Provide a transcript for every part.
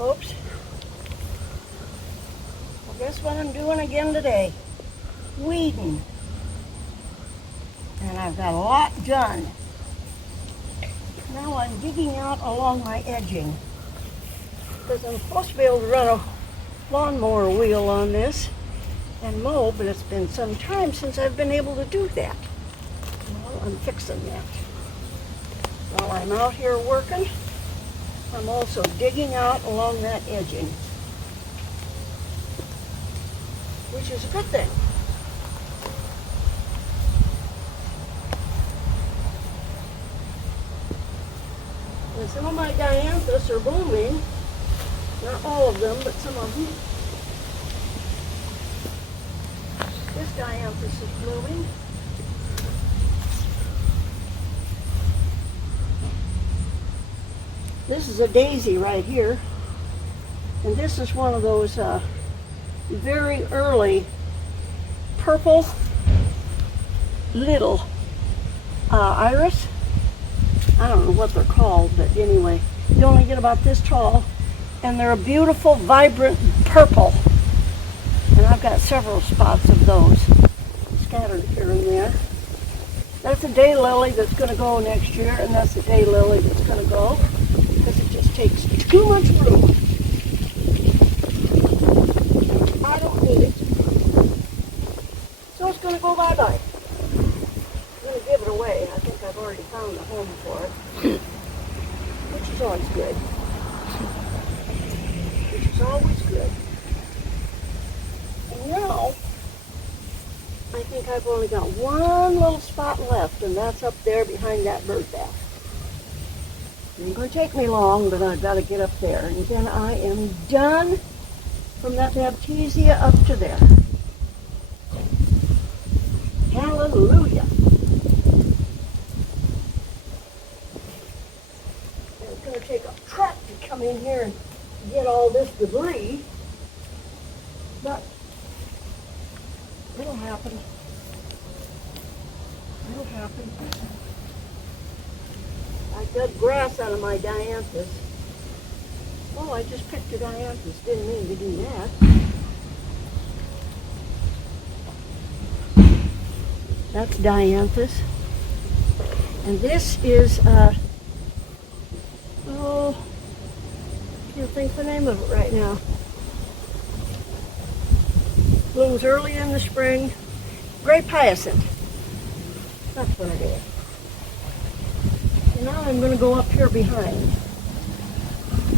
folks. Well, guess what I'm doing again today? Weeding. And I've got a lot done. Now I'm digging out along my edging, because I'm supposed to be able to run a lawnmower wheel on this and mow, but it's been some time since I've been able to do that. Well, I'm fixing that. While I'm out here working, I'm also digging out along that edging, which is a good thing. And some of my dianthus are blooming. Not all of them, but some of them. This dianthus is blooming. This is a daisy right here. And this is one of those very early purple little iris. I don't know what they're called, but anyway, you only get about this tall, and they're a beautiful, vibrant purple. And I've got several spots of those scattered here and there. That's a daylily that's going to go next year, and that's a daylily that's going to go, because it just takes too much room. I don't need it. So it's going to go bye-bye. I'm going to give it away. I think I've already found a home for it, which is always good. Which is always good. And now, I think I've only got one little spot left, and that's up there behind that bird bath. It ain't going to take me long, but I've got to get up there. And then I am done from that Baptisia up to there. Hallelujah. And it's going to take a truck to come in here and get all this debris, but it'll happen. It'll happen. I dug grass out of my dianthus. Oh, I just picked a dianthus. Didn't mean to do that. That's dianthus. And this is, oh, can't think the name of it right now. Blooms early in the spring. Grape hyacinth. That's what it is. And now I'm going to go up here behind.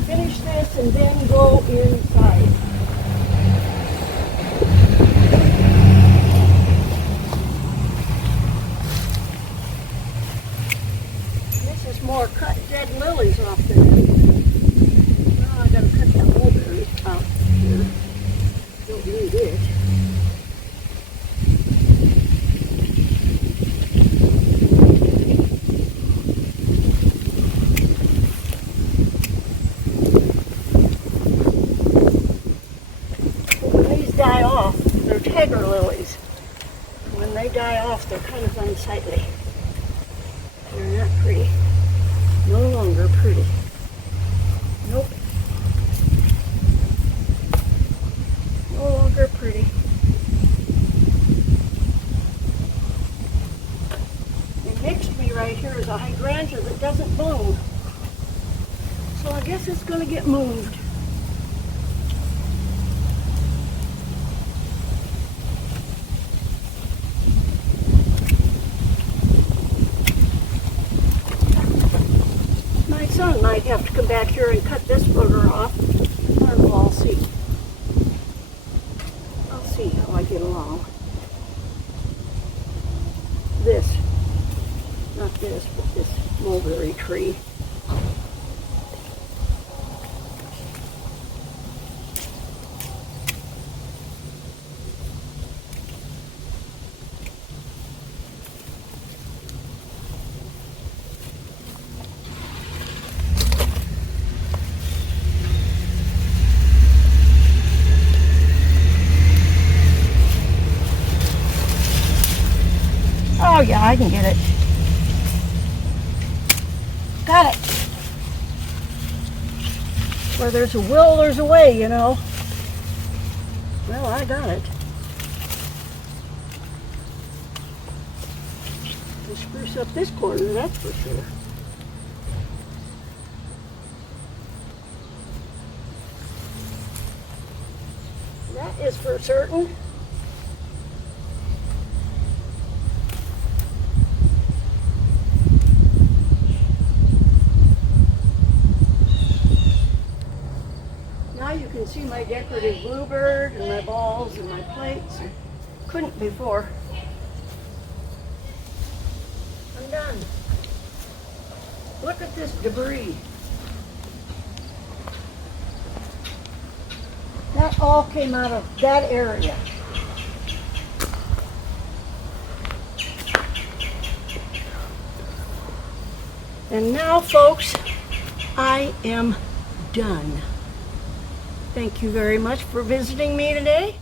Finish this and then go inside. This is more cut dead lilies off there. Now I got to cut that mulberry out here. Don't need it. Die off, they're tiger lilies. When they die off, they're kind of unsightly. They're not pretty. No longer pretty. Nope. No longer pretty. And next to me right here is a hydrangea that doesn't bloom. So I guess it's going to get moved. Might have to come back here and cut this booger off. I don't know, I'll see. I'll see how I get along. This, not this, but this mulberry tree. Oh yeah, I can get it. Got it. Where there's a will, there's a way, you know. Well, I got it. To spruce up this corner, that's for sure. That is for certain. Now you can see my decorative bluebird and my balls and my plates. Couldn't before. I'm done. Look at this debris. That all came out of that area. And now, folks, I am done. Thank you very much for visiting me today.